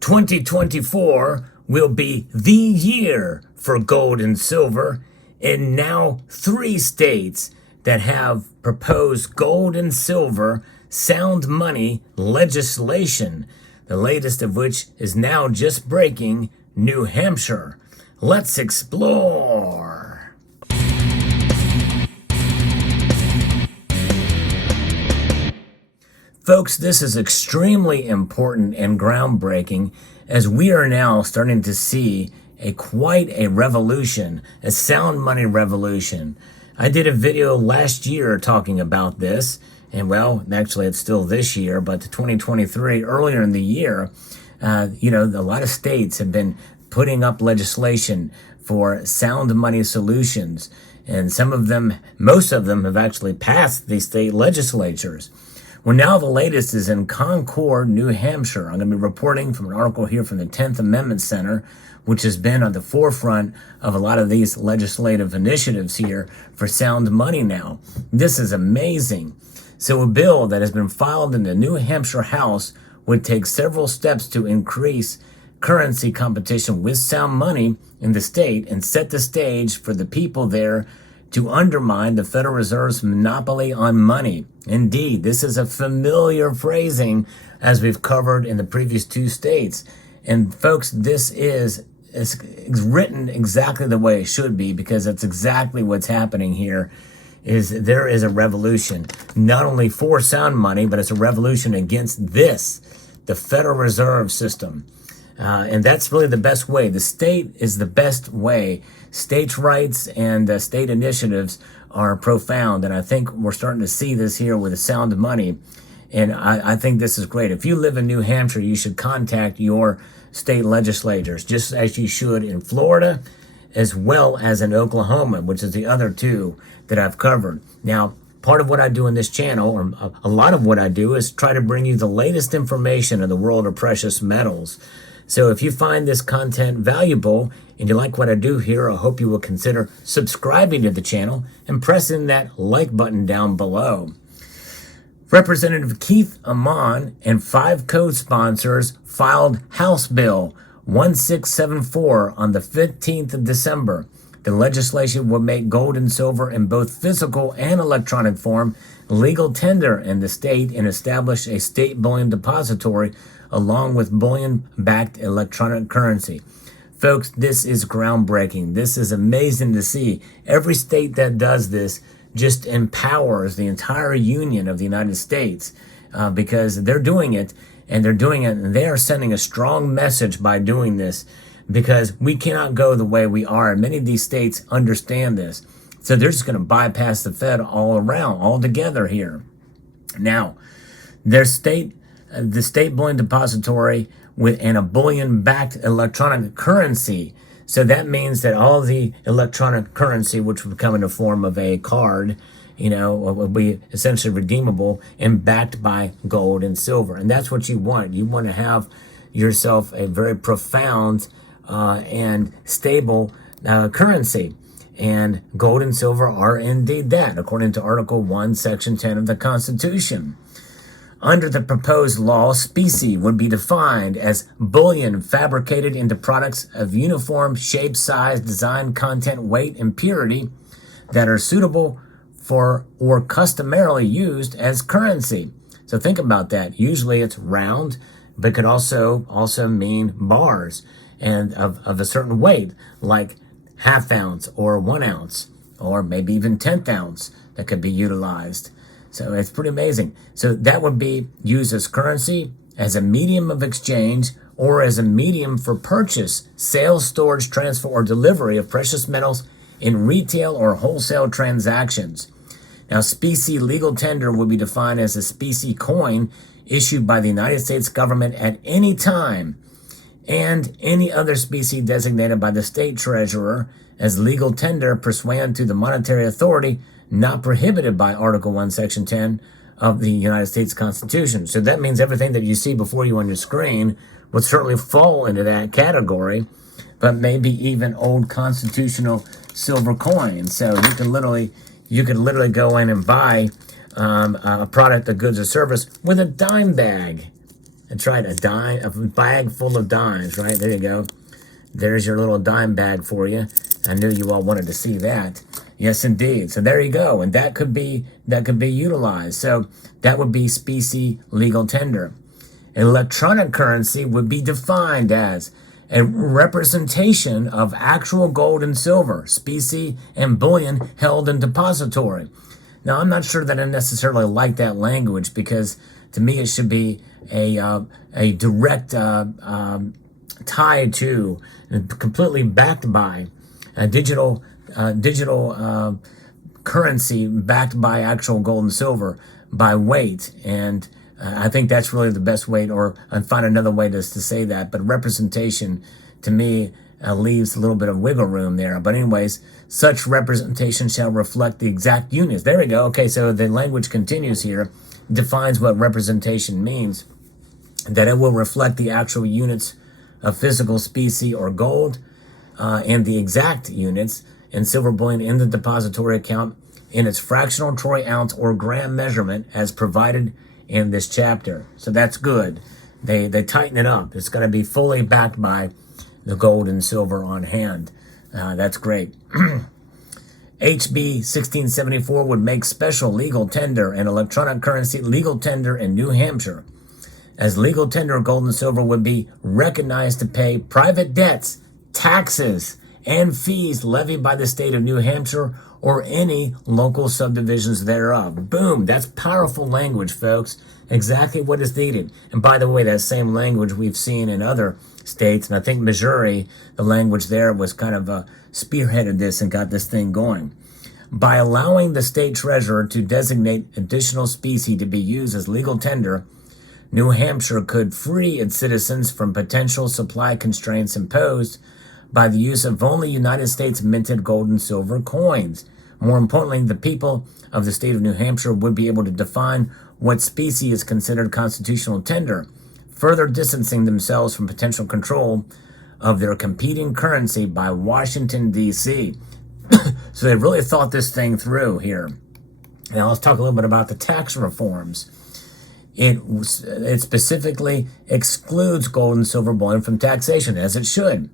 2024 will be the year for gold and silver, and now 3 states that have proposed gold and silver sound money legislation, the latest of which is now just breaking New Hampshire. Let's explore. Folks, this is extremely important and groundbreaking as we are now starting to see quite a revolution, a sound money revolution. I did a video last year talking about this, and well, actually it's still this year, but 2023, earlier in the year, a lot of states have been putting up legislation for sound money solutions, and most of them have actually passed the state legislatures. Well, now the latest is in Concord, New Hampshire. I'm going to be reporting from an article here from the 10th Amendment Center, which has been on the forefront of a lot of these legislative initiatives here for sound money now. This is amazing. So a bill that has been filed in the New Hampshire House would take several steps to increase currency competition with sound money in the state and set the stage for the people there to undermine the Federal Reserve's monopoly on money. Indeed, this is a familiar phrasing as we've covered in the previous 2 states. And folks, this is written exactly the way it should be, because that's exactly what's happening here. There is a revolution, not only for sound money, but it's a revolution against the Federal Reserve System. And that's really the best way. The state is the best way. States' rights and state initiatives are profound. And I think we're starting to see this here with the sound money. And I think this is great. If you live in New Hampshire, you should contact your state legislators, just as you should in Florida, as well as in Oklahoma, which is the other 2 that I've covered. Now, part of what I do in this channel, or a lot of what I do, is try to bring you the latest information in the world of precious metals. So if you find this content valuable and you like what I do here, I hope you will consider subscribing to the channel and pressing that like button down below. Representative Keith Amon and 5 co-sponsors filed House Bill 1674 on the 15th of December. The legislation would make gold and silver in both physical and electronic form legal tender in the state and establish a state bullion depository along with bullion-backed electronic currency. Folks, this is groundbreaking. This is amazing to see. Every state that does this just empowers the entire union of the United States because they're doing it, and they are sending a strong message by doing this, because we cannot go the way we are. Many of these states understand this. So they're just going to bypass the Fed all together here. Now, the state bullion depository and a bullion-backed electronic currency. So that means that all the electronic currency, which would come in the form of a card, will be essentially redeemable and backed by gold and silver. And that's what you want. You want to have yourself a very profound and stable currency. And gold and silver are indeed that, according to Article 1, Section 10 of the Constitution. Under the proposed law, specie would be defined as bullion fabricated into products of uniform shape, size, design, content, weight, and purity that are suitable for or customarily used as currency. So think about that. Usually it's round, but could also mean bars and of a certain weight, like ½ ounce or 1 ounce, or maybe even 1/10 ounce that could be utilized. So it's pretty amazing. So that would be used as currency, as a medium of exchange, or as a medium for purchase, sale, storage, transfer, or delivery of precious metals in retail or wholesale transactions. Now, specie legal tender would be defined as a specie coin issued by the United States government at any time, and any other specie designated by the state treasurer as legal tender pursuant to the monetary authority not prohibited by Article 1, Section 10 of the United States Constitution. So that means everything that you see before you on your screen would certainly fall into that category, but maybe even old constitutional silver coins. So you could literally go in and buy a product, a goods, or service with a dime bag. That's right, a bag full of dimes, right? There you go. There's your little dime bag for you. I knew you all wanted to see that. Yes, indeed. So there you go. And that could be utilized. So that would be specie legal tender. Electronic currency would be defined as a representation of actual gold and silver, specie, and bullion held in depository. Now, I'm not sure that I necessarily like that language, because to me it should be a direct tied to, completely backed by a digital currency backed by actual gold and silver by weight. And I think that's really the best way, or I'd find another way to say that. But representation, to me, leaves a little bit of wiggle room there. But anyways, such representation shall reflect the exact units. There we go. Okay, so the language continues here, defines what representation means, that it will reflect the actual units of physical specie or gold, and the exact units in silver bullion in the depository account in its fractional troy ounce or gram measurement as provided in this chapter. So that's good. They tighten it up. It's going to be fully backed by the gold and silver on hand. That's great. HB 1674 would make special legal tender and electronic currency legal tender in New Hampshire. As legal tender, gold and silver would be recognized to pay private debts, taxes, and fees levied by the state of New Hampshire or any local subdivisions thereof. Boom, that's powerful language, folks. Exactly what is needed. And by the way, that same language we've seen in other states, and I think Missouri, the language there was kind of spearheaded this and got this thing going. By allowing the state treasurer to designate additional specie to be used as legal tender, New Hampshire could free its citizens from potential supply constraints imposed by the use of only United States minted gold and silver coins. More importantly, the people of the state of New Hampshire would be able to define what specie is considered constitutional tender, further distancing themselves from potential control of their competing currency by Washington, D.C. So they really thought this thing through here. Now let's talk a little bit about the tax reforms. It specifically excludes gold and silver bullion from taxation, as it should.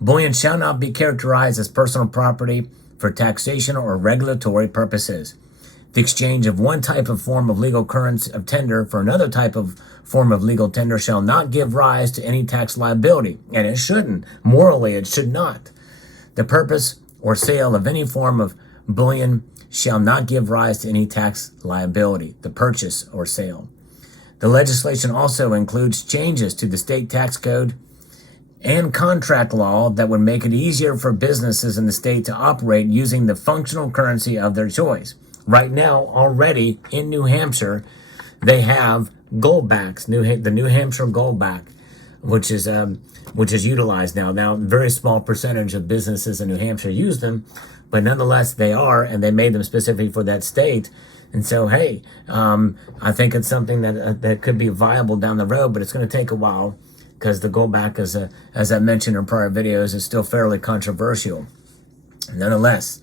Bullion shall not be characterized as personal property for taxation or regulatory purposes. The exchange of one type of form of legal currency of tender for another type of form of legal tender shall not give rise to any tax liability, and it shouldn't. Morally, it should not. The purpose or sale of any form of bullion shall not give rise to any tax liability, the purchase or sale. The legislation also includes changes to the state tax code and contract law that would make it easier for businesses in the state to operate using the functional currency of their choice. Right now, already in New Hampshire, they have goldbacks, the New Hampshire goldback, which is utilized now. Now, very small percentage of businesses in New Hampshire use them, but nonetheless, they are, and they made them specifically for that state. And so, hey, I think it's something that could be viable down the road, but it's going to take a while because the goldback, as I mentioned in prior videos, is still fairly controversial. Nonetheless,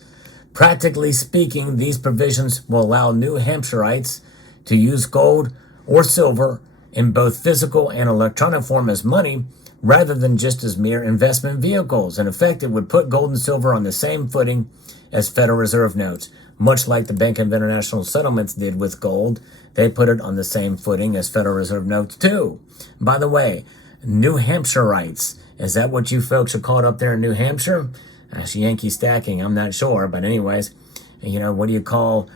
practically speaking, these provisions will allow New Hampshirites to use gold or silver in both physical and electronic form as money, rather than just as mere investment vehicles. In effect, it would put gold and silver on the same footing as Federal Reserve notes. Much like the Bank of International Settlements did with gold, they put it on the same footing as Federal Reserve notes too. By the way, New Hampshirites, is that what you folks are called up there in New Hampshire? Yankee stacking, I'm not sure, but anyways, what do you call,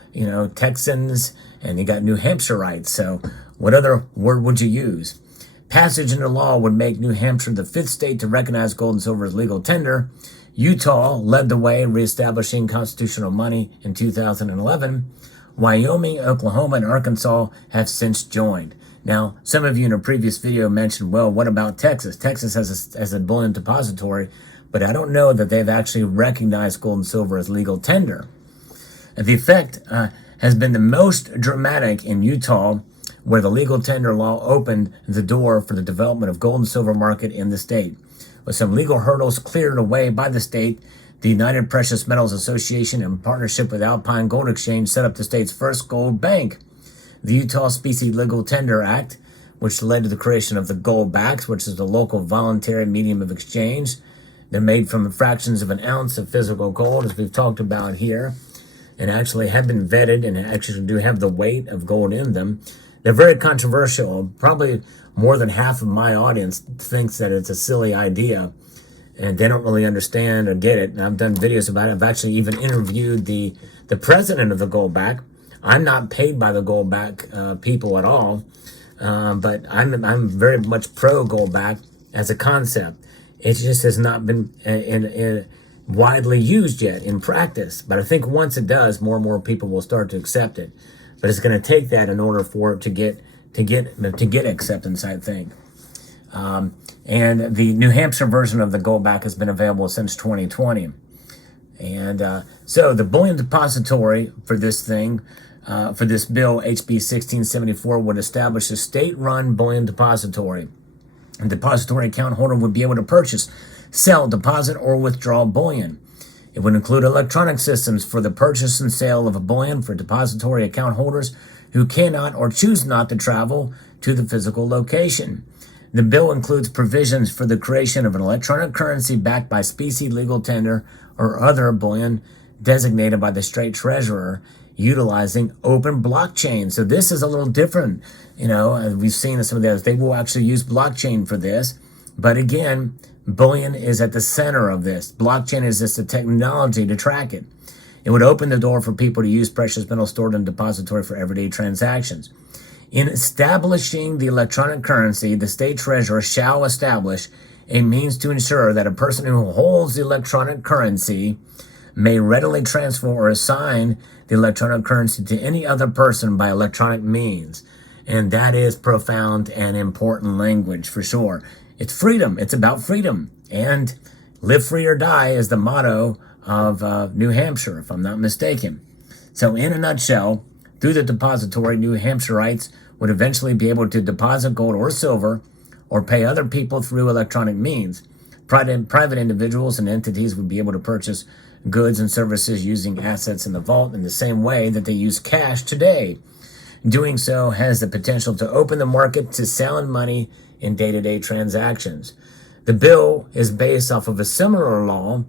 Texans, and you got New Hampshirites, so what other word would you use? Passage into law would make New Hampshire the fifth state to recognize gold and silver as legal tender. Utah led the way, reestablishing constitutional money in 2011. Wyoming, Oklahoma, and Arkansas have since joined. Now, some of you in a previous video mentioned, well, what about Texas? Texas has a bullion depository, but I don't know that they've actually recognized gold and silver as legal tender. The effect has been the most dramatic in Utah, where the legal tender law opened the door for the development of gold and silver market in the state. With some legal hurdles cleared away by the state, the United Precious Metals Association, in partnership with Alpine Gold Exchange, set up the state's first gold bank. The Utah Specie Legal Tender Act which led to the creation of the gold-backed, which is the local voluntary medium of exchange. They're made from fractions of an ounce of physical gold, as we've talked about here, and actually have been vetted and actually do have the weight of gold in them. They're very controversial. Probably more than half of my audience thinks that it's a silly idea, and they don't really understand or get it. And I've done videos about it. I've actually even interviewed the president of the gold-backed. I'm not paid by the gold-backed people at all, but I'm very much pro gold-backed as a concept. It just has not been widely used yet in practice. But I think once it does, more and more people will start to accept it. But it's going to take that in order for it to get acceptance, I think. And the New Hampshire version of the gold-backed has been available since 2020. And so the bullion depository for this thing, for this bill, HB 1674, would establish a state-run bullion depository. A depository account holder would be able to purchase, sell, deposit, or withdraw bullion. It would include electronic systems for the purchase and sale of a bullion for depository account holders who cannot or choose not to travel to the physical location. The bill includes provisions for the creation of an electronic currency backed by specie legal tender or other bullion designated by the state treasurer, utilizing open blockchain. So this is a little different. You know, we've seen some of the others. They will actually use blockchain for this. But again, bullion is at the center of this. Blockchain is just a technology to track it. It would open the door for people to use precious metals stored in depository for everyday transactions. In establishing the electronic currency, the state treasurer shall establish a means to ensure that a person who holds the electronic currency may readily transfer or assign the electronic currency to any other person by electronic means. And that is profound and important language for sure. It's freedom. It's about freedom. And live free or die is the motto of New Hampshire, if I'm not mistaken. So in a nutshell, through the depository, New Hampshire Rights would eventually be able to deposit gold or silver or pay other people through electronic means. Private individuals and entities would be able to purchase goods and services using assets in the vault in the same way that they use cash today. Doing so has the potential to open the market to sound money in day-to-day transactions. The bill is based off of a similar law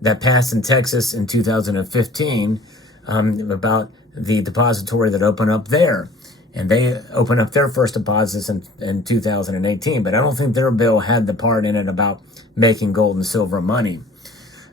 that passed in Texas in 2015 about the depository that opened up there. And they opened up their first deposits in 2018. But I don't think their bill had the part in it about making gold and silver money.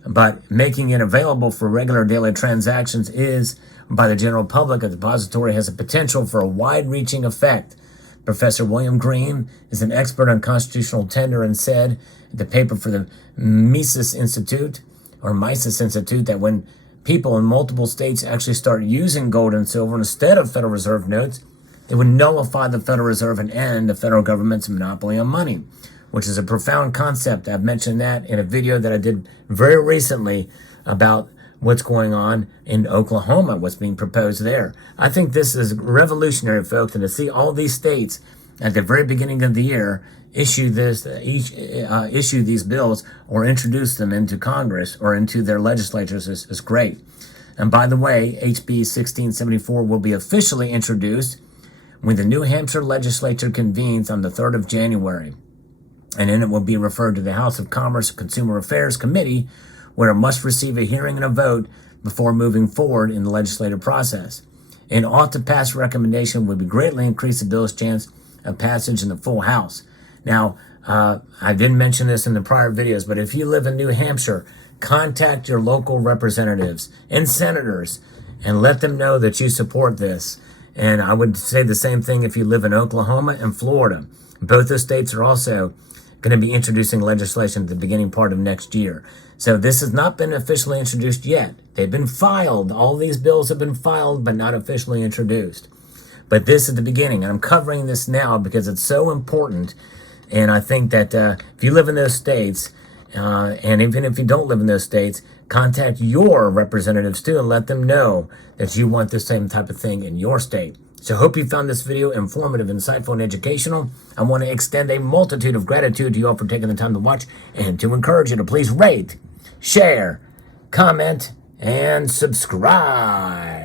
But making it available for regular daily transactions is, by the general public, a depository has a potential for a wide-reaching effect. Professor William Green is an expert on constitutional tender and said at the paper for the Mises Institute that when people in multiple states actually start using gold and silver instead of Federal Reserve notes, it would nullify the Federal Reserve and end the federal government's monopoly on money, which is a profound concept. I've mentioned that in a video that I did very recently about what's going on in Oklahoma, what's being proposed there. I think this is revolutionary, folks, and to see all these states at the very beginning of the year issue these bills or introduce them into Congress or into their legislatures is great. And by the way, HB 1674 will be officially introduced when the New Hampshire legislature convenes on the 3rd of January. And then it will be referred to the House of Commerce and Consumer Affairs Committee, where it must receive a hearing and a vote before moving forward in the legislative process. An ought-to-pass recommendation would greatly increase the bill's chance of passage in the full House. Now, I didn't mention this in the prior videos, but if you live in New Hampshire, contact your local representatives and senators and let them know that you support this. And I would say the same thing if you live in Oklahoma and Florida. Both those states are also going to be introducing legislation at the beginning part of next year. So this has not been officially introduced yet. They've been filed. All these bills have been filed, but not officially introduced. But this is the beginning. And I'm covering this now because it's so important. And I think that if you live in those states, and even if you don't live in those states, contact your representatives too and let them know that you want the same type of thing in your state. So I hope you found this video informative, insightful, and educational. I want to extend a multitude of gratitude to you all for taking the time to watch and to encourage you to please rate, share, comment, and subscribe.